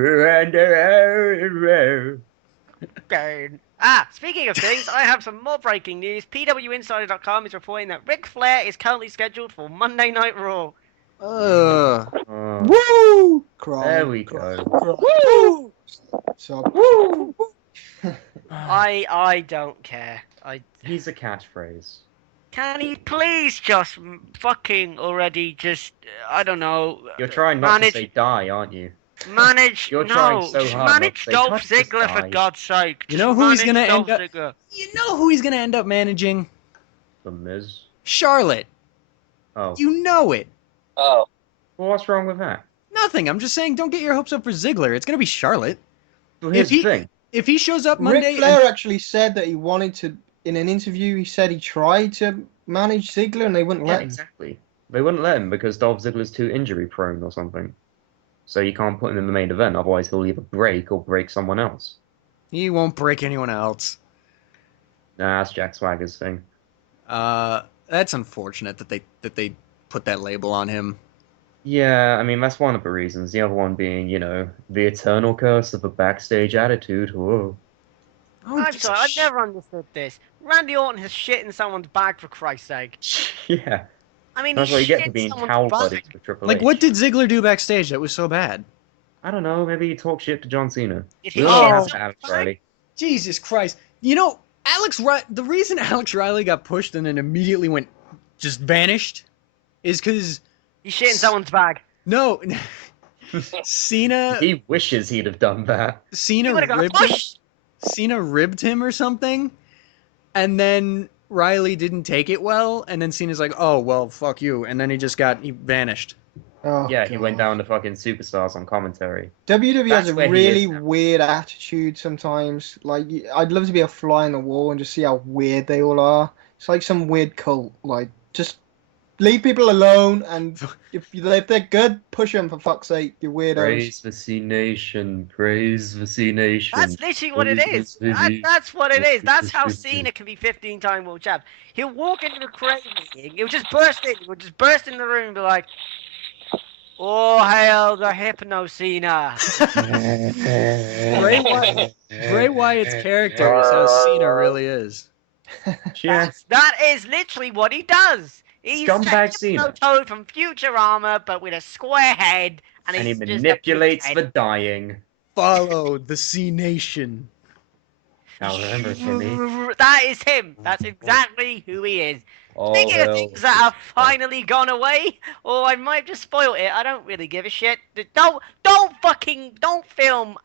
Speaking of things, I have some more breaking news. PWInsider.com is reporting that Ric Flair is currently scheduled for Monday Night Raw. Ugh. Oh, Woo! Cry. there we go. Woo! So, woo! I don't care. He's a catchphrase. Can he please just fucking already just, I don't know, You're trying not manage, to say die, aren't you? manage, You're no, trying so just hard not manage to say, Dolph "Touch this Ziggler for guy." God's sake. You know Just who he's manage gonna Dolph end up- Ziggler. You know who he's gonna end up managing? The Miz. Charlotte. Oh. You know it. Oh. Well, what's wrong with that? Nothing. I'm just saying, don't get your hopes up for Ziggler. It's gonna be Charlotte. Well, here's the thing. If he shows up Monday, Ric Flair actually said that he wanted to. In an interview, he said he tried to manage Ziggler, and they wouldn't let him. Exactly. They wouldn't let him because Dolph Ziggler's too injury prone or something. So you can't put him in the main event. Otherwise, he'll either break or break someone else. he won't break anyone else. Nah, that's Jack Swagger's thing. That's unfortunate that they put that label on him. Yeah, I mean, that's one of the reasons. The other one being, you know, the eternal curse of a backstage attitude. Whoa. Oh, I'm sorry, I've never understood this. Randy Orton has shit in someone's bag, for Christ's sake. Yeah. I mean, That's he what you shit get for in being someone's towel bag. buddies with Triple Like, H. what did Ziggler do backstage that was so bad? I don't know, maybe he talked shit to John Cena. Did We he all shit in have someone's Alex bag? Riley. Jesus Christ. You know, the reason Alex Riley got pushed and then immediately just vanished is because... He shit in someone's bag. No. Cena... He wishes he'd have done that. He would have got pushed. Cena ribbed him or something, and then Riley didn't take it well, and then Cena's like, oh, well, fuck you, and then he vanished. Oh, Yeah, God. he went down to fucking superstars on commentary. WWE has That's a where he really is now. weird attitude sometimes. Like, I'd love to be a fly on the wall and just see how weird they all are. It's like some weird cult. Like, just leave people alone, and if they're good, push them, for fuck's sake, you weirdos. Praise the C Nation. Praise the C Nation. That's literally what it Praise is. the C- That's what it is. That's how Cena can be 15-time world champ. He'll walk into a crate meeting. He'll just burst in. He'll just burst in the room and be like, "Oh, hail the Hypno Cena." Bray Wyatt's character is how Cena really is. Yeah. That is literally what he does. He's Scumbag Cena. Toad from Futurama, but with a square head, and And he he's just a manipulates big the head. dying. Follow the C Nation. Now remember, Timmy. That is him. That's exactly who he is. All Speaking of hell. things that have finally gone away, or I might have just spoiled it. I don't really give a shit. Don't film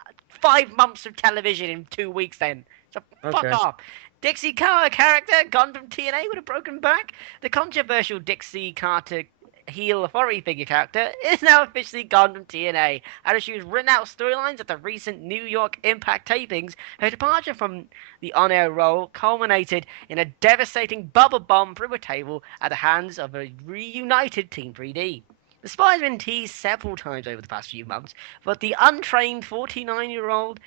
5 months of television in 2 weeks. Then so fuck Okay. off. Dixie Carter character gone from TNA with a broken back. The controversial Dixie Carter heel authority figure character is now officially gone from TNA. After she was written out of storylines at the recent New York Impact tapings, her departure from the on-air role culminated in a devastating bubble bomb through a table at the hands of a reunited Team 3D. The spot has been teased several times over the past few months, but the untrained 49-year-old,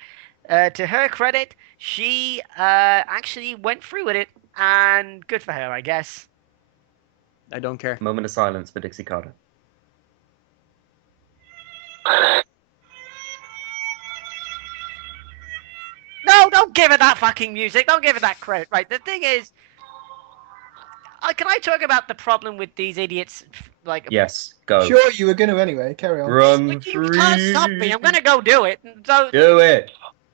to her credit, she actually went through with it, and good for her, I guess. I don't care. Moment of silence for Dixie Carter. No, don't give her that fucking music. Don't give her that credit. Right, the thing is, can I talk about the problem with these idiots? Like, Yes, go. Sure, you were going to anyway. Carry on. Run you free. can't stop me. I'm gonna go do it. So, Do it.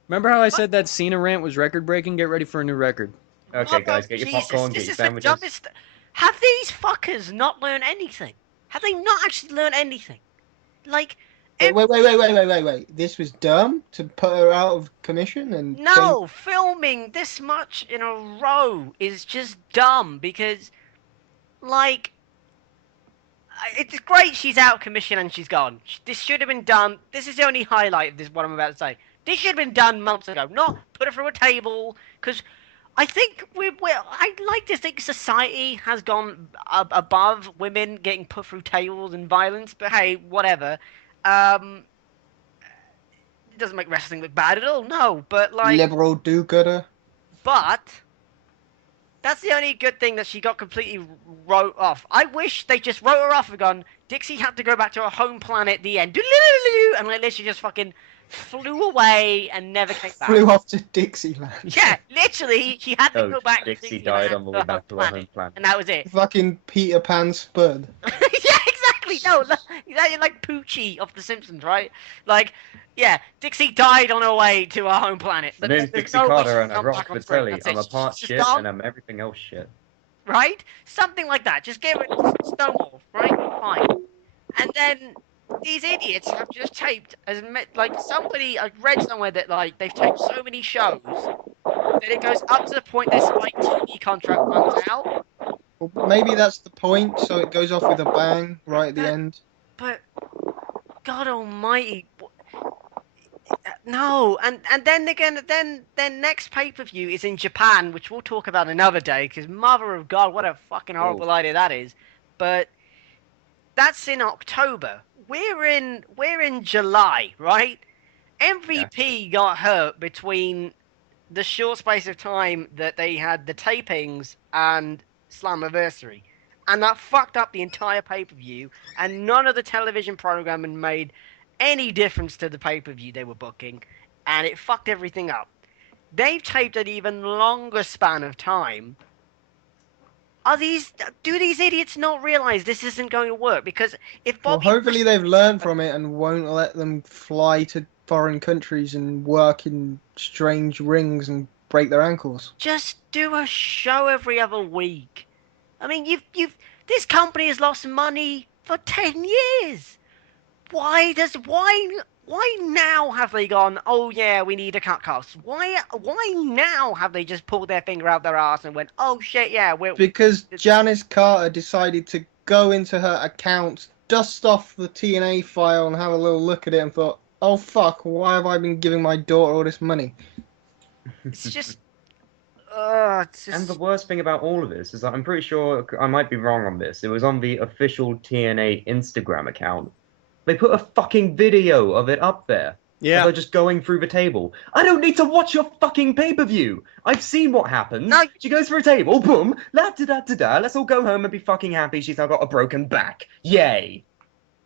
Remember how I said that Cena rant was record breaking? Get ready for a new record. Okay, Oh, guys, get your Jesus, popcorn, get this your is the sandwiches. dumbest. Have these fuckers not learned anything? Have they not actually learned anything? Like, Wait. This was dumb to put her out of commission and no, filming this much in a row is just dumb because, like, it's great she's out of commission and she's gone. This should have been done. This is the only highlight of this, what I'm about to say. This should have been done months ago, not put her through a table, because I think I like to think society has gone above women getting put through tables and violence, but hey, whatever. It doesn't make wrestling look bad at all, no, but like... liberal do-gooder. But that's the only good thing that she got completely wrote off. I wish they just wrote her off and gone, Dixie had to go back to her home planet at the end. And like literally just fucking flew away and never came back. Flew off to Dixieland. Yeah, literally, she had to go back Dixie to died on the way back to her home planet. and that was it. Fucking Peter Pan Spud. Yeah, exactly. No, like Poochie of The Simpsons, right? Like, yeah, Dixie died on her way to her home planet. My name's There's Dixie no way Carter she's and I come rock back on the screen. telly. That's I'm it. a part She's shit gone. and I'm everything else shit. Right? Something like that. Just give it Stonewall, right? Fine. And then these idiots have just taped like somebody I read somewhere that like they've taped so many shows that it goes up to the point this like TV contract runs out. Well, maybe that's the point, so it goes off with a bang right at the end. But God Almighty, no! And then again, then next pay-per-view is in Japan, which we'll talk about another day. Because Mother of God, what a fucking horrible idea that is. But that's in October. We're in July, right? MVP got hurt between the short space of time that they had the tapings and Slammiversary. And that fucked up the entire pay-per-view, and none of the television programming made any difference to the pay-per-view they were booking, and it fucked everything up. They've taped an even longer span of time. Do these idiots not realize this isn't going to work? Because if Bobby... Well, hopefully they've learned from it and won't let them fly to foreign countries and work in strange rings and break their ankles. Just do a show every other week. I mean, this company has lost money for 10 years. Why now have they gone, oh yeah, we need to cut costs? Why now have they just pulled their finger out their arse and went, oh shit, yeah, because Janice Carter decided to go into her accounts, dust off the TNA file and have a little look at it and thought, oh fuck, why have I been giving my daughter all this money? It's just... And the worst thing about all of this is that I'm pretty sure, I might be wrong on this, it was on the official TNA Instagram account. They put a fucking video of it up there. Yeah. They're just going through the table. I don't need to watch your fucking pay-per-view. I've seen what happens. No. She goes through a table, boom, la-da-da-da-da, let's all go home and be fucking happy she's now got a broken back. Yay.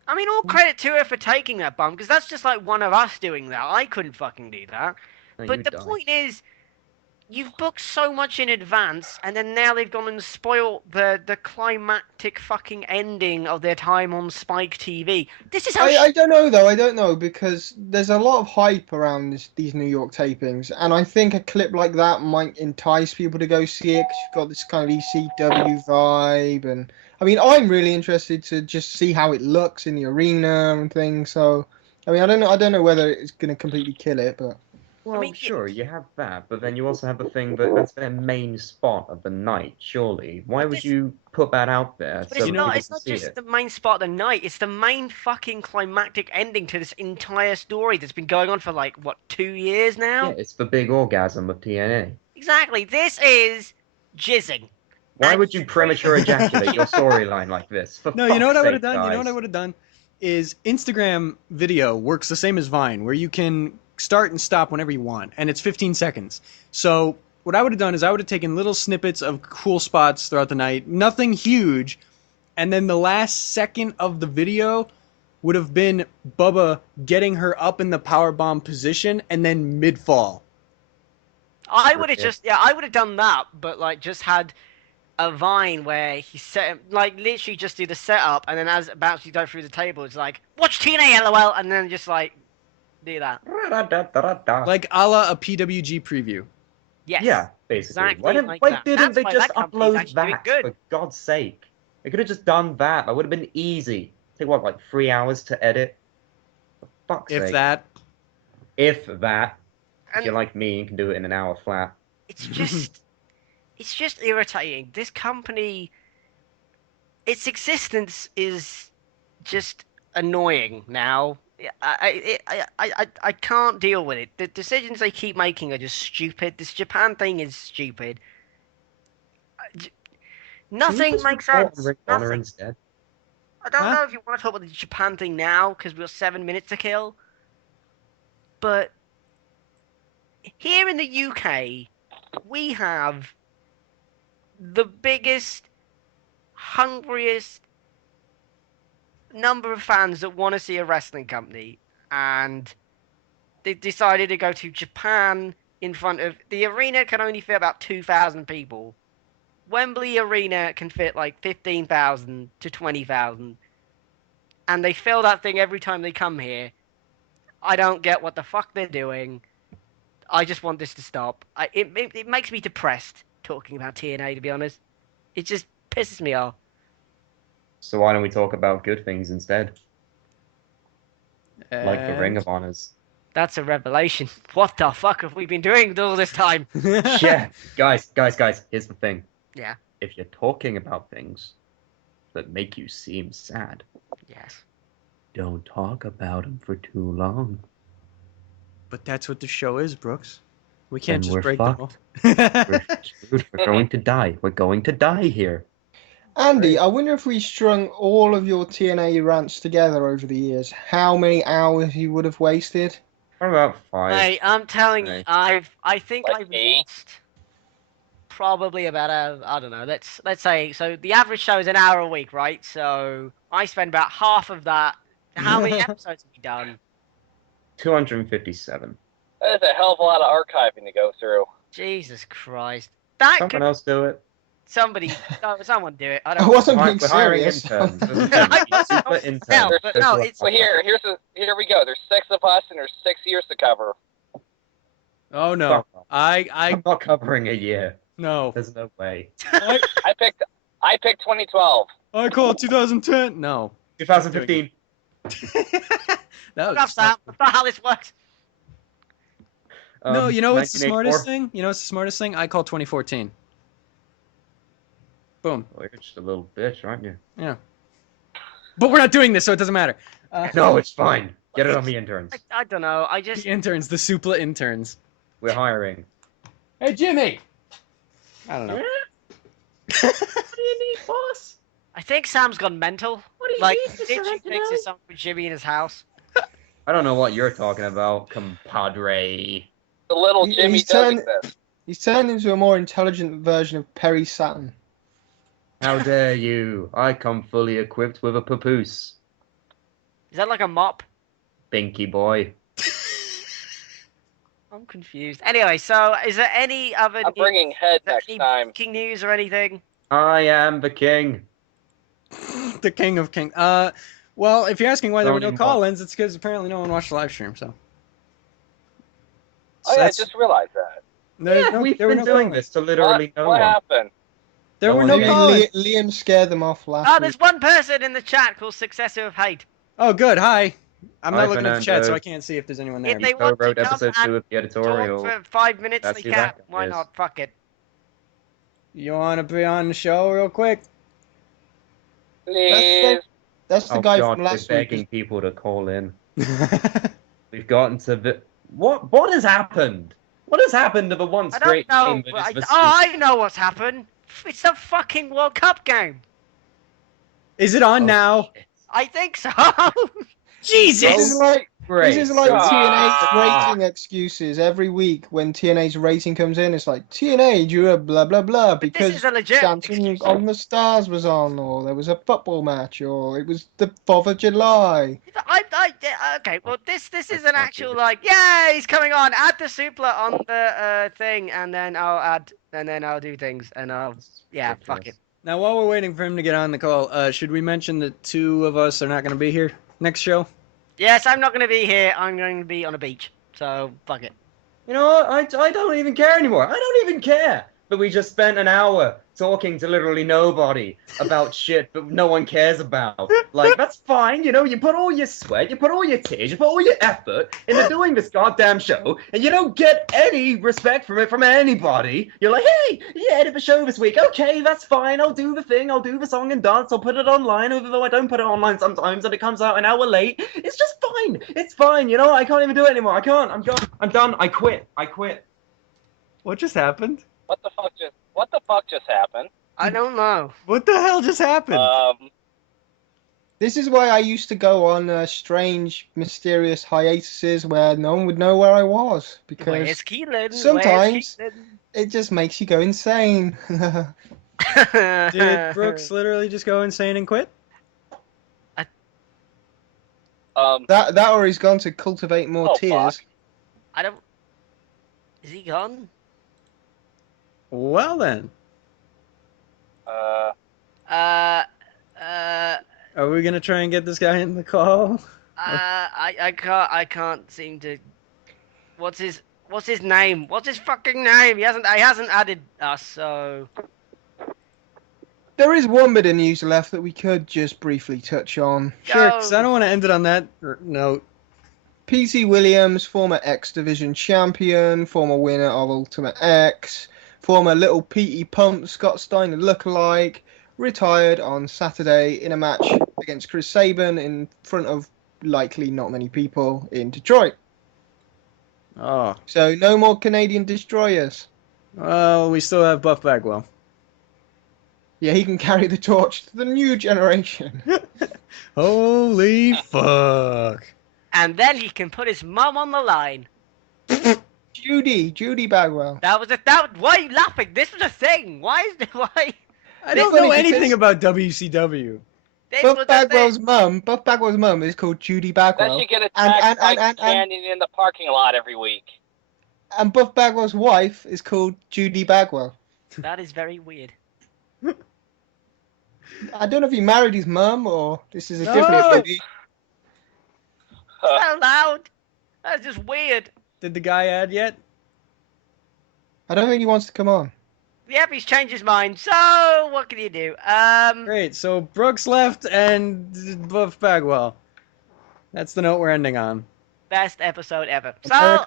I mean, all credit to her for taking that bump, because that's just like one of us doing that. I couldn't fucking do that. No, but the point is, you've booked so much in advance, and then now they've gone and spoiled the climactic fucking ending of their time on Spike TV. This is how... I don't know, though. I don't know, because there's a lot of hype around these New York tapings, and I think a clip like that might entice people to go see it, because you've got this kind of ECW vibe, and... I mean, I'm really interested to just see how it looks in the arena and things, so... I mean, I don't know whether it's going to completely kill it, but... Well, I mean, sure, you have that, but then you also have the thing that that's their main spot of the night, surely. Why would you put that out there? But it's not just the main spot of the night, it's the main fucking climactic ending to this entire story that's been going on for, like, what, 2 years now? Yeah, it's the big orgasm of TNA. Exactly, this is jizzing. Why would you premature ejaculate your storyline like this? No, you know what I would have done? You know what I would have done? Is Instagram video works the same as Vine, where you can start and stop whenever you want, and it's 15 seconds. So what I would have done is I would have taken little snippets of cool spots throughout the night, nothing huge, and then the last second of the video would have been Bubba getting her up in the powerbomb position and then mid-fall. I would have done that, but like just had a Vine where he set, like, literally just do the setup, and then as about to go through the table, it's like, watch TNA, LOL, and then just like do that. Like a la a PWG preview. Yes. Yeah, basically. Exactly Why didn't they just upload that, good. for God's sake? They could have just done that. That would have been easy. Take, what, like 3 hours to edit? For fuck's sake. If that. If that. And if you're like me, you can do it in an hour flat. It's just... it's just irritating. This company... its existence is just annoying now. I can't deal with it. The decisions they keep making are just stupid. This Japan thing is stupid. Nothing makes sense. Nothing. Instead? I don't know if you want to talk about the Japan thing now, because we've got 7 minutes to kill. But here in the UK, we have the biggest, hungriest number of fans that want to see a wrestling company, and they decided to go to Japan in front of... the arena can only fit about 2,000 people. Wembley Arena can fit like 15,000 to 20,000, and they fill that thing every time they come here. I don't get what the fuck they're doing. I just want this to stop. It makes me depressed talking about TNA, to be honest. It just pisses me off. So why don't we talk about good things instead? Like the Ring of Honors. That's a revelation. What the fuck have we been doing all this time? Yeah, guys, here's the thing. Yeah. if you're talking about things that make you seem sad, Yes. don't talk about them for too long. But that's what the show is, Brooks. We can't Then just we're break fucked. them We're screwed. We're going to die. We're going to die here. Andy, I wonder if we strung all of your TNA rants together over the years, how many hours you would have wasted? What about 5? Hey, I'm telling you, Okay. I think Like I've 8? lost probably about I don't know. Let's say so. The average show is an hour a week, right? So I spend about half of that. How many episodes have you done? 257. That is a hell of a lot of archiving to go through. Jesus Christ! That Someone could else do it. someone do it. I I don't. wasn't being We're hiring serious. interns. This is I it. Super know. interns. No, but no, it's Well, here we go. There's 6 of us, and there's 6 years to cover. Oh no. I I'm not covering a year. no. There's no way. I I picked 2012. call it 2010. No. 2015. That Enough, Sam. That's not how this works. No, you know what's the 1984. smartest thing? You know what's the smartest thing? I call 2014. Boom. Well, you're just a little bitch, aren't you? Yeah. But we're not doing this, so it doesn't matter. No, it's fine. Get it on the interns. I don't know. I just The interns, the Supla interns. We're hiring. Hey, Jimmy! I don't know. What do you need, boss? I think Sam's gone mental. What do you Like, need, Mr. did she thinks Antonelli? there's something with Jimmy in his house? I don't know what you're talking about, compadre. The little He- Jimmy he's does turned- exist. He's turned into a more intelligent version of Perry Saturn. How dare you? I come fully equipped with a papoose. Is that like a mop? Binky boy. I'm confused. Anyway, so is there any other I'm bringing head next any time. breaking news or anything? I am the king. The king of king. Well, if you're asking why there were no Don't even call-ins, it's because apparently no one watched the live stream, so. Oh yeah, I just realized that. We've there were been no doing call-ins. this to literally no What one. happened? There No were one no did. call-ins. Liam scared them off last Oh, week. there's one person in the chat called Successor of Hate. Oh, good. Hi. I'm Hi, not looking at the chat, so Fernando. I can't see if there's anyone there. If they want to Co-wrote come episode 2 and of the editorial. talk for 5 minutes, That's they who can. that Why is. not? Fuck it. You want to be on the show real quick? Please. That's the Oh guy God, from we're last begging week. people to call in. We've gotten to the... What has happened? What has happened to the once I don't great know. game that is the I know what's happened. It's the fucking World Cup game. Is it on Oh, now? shit. I think so. This is Jesus! like Great. This is like So- TNA's rating excuses. Every week when TNA's rating comes in, it's like TNA drew a blah blah blah But this because is a legit Dancing excuse. on the Stars was on, or there was a football match, or it was the 4th of July. Okay, well, this is an actual, like, yeah, he's coming on. Add the supla on the thing, and then I'll do things, and yeah, fuck it. Now, while we're waiting for him to get on the call, should we mention that 2 of us are not going to be here next show? Yes, I'm not going to be here. I'm going to be on a beach, so fuck it. You know what? I don't even care anymore. I don't even care that we just spent an hour talking to literally nobody about shit that no one cares about. Like, that's fine, you know, you put all your sweat, you put all your tears, you put all your effort into doing this goddamn show, and you don't get any respect from it from anybody. You're like, hey, you edit the show this week. Okay, that's fine, I'll do the thing, I'll do the song and dance, I'll put it online, even though I don't put it online sometimes and it comes out an hour late. It's just fine. It's fine, you know, I can't even do it anymore. I can't. I'm gone. I'm done. I quit. What just happened? What the fuck just happened? I don't know. What the hell just happened? This is why I used to go on strange, mysterious hiatuses where no one would know where I was, because Where's Keelan? sometimes- Where's it just makes you go insane. Keelan? Did Brooks literally just go insane and quit? that or he's gone to cultivate more Oh, tears. fuck. I don't. Is he gone? Well then, Uh. are we gonna try and get this guy in the call? I can't seem to. What's his name? What's his fucking name? He hasn't added us, so. There is one bit of news left that we could just briefly touch on. Sure, because I don't want to end it on that note. PC Williams, former X Division champion, former winner of Ultimate X, former Little Petey Pump, Scott Steiner lookalike, retired on Saturday in a match against Chris Sabin in front of likely not many people in Detroit. Oh. So no more Canadian destroyers. Well, we still have Buff Bagwell. Yeah, he can carry the torch to the new generation. Holy fuck. And then he can put his mum on the line. Judy Bagwell. Why are you laughing? This was a thing. Why? I don't know anything about WCW. Buff Bagwell's mum is called Judy Bagwell. Then she get attacked by standing in the parking lot every week. And Buff Bagwell's wife is called Judy Bagwell. That is very weird. I don't know if he married his mum or this is a different baby. So loud. That's just weird. Did the guy add yet? I don't think he wants to come on. Yep, he's changed his mind. So what can you do? Great. So Brooks left and Buff Bagwell. That's the note we're ending on. Best episode ever. So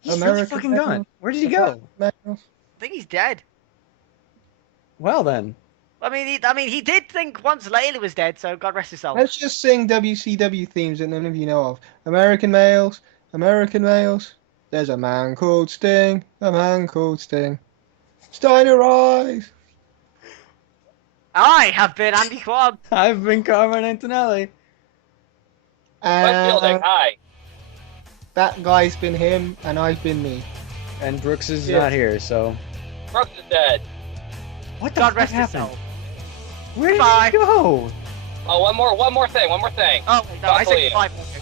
He's really fucking gone. Where did he go? I think he's dead. Well then. I mean, he did think once Layla was dead, so God rest his soul. Let's just sing WCW themes that none of you know of. American males. There's a man called Sting. Steiner Eyes. I have been Andy Quad. I've been Carmen Antonelli. Westfielding, hi. That guy's been him, and I've been me. And Brooks is not here, so. Brooks is dead. What the God fuck rest his happened? soul. Where did Bye. he go? Oh, one more thing. Oh, wait, no, I said 5 more things.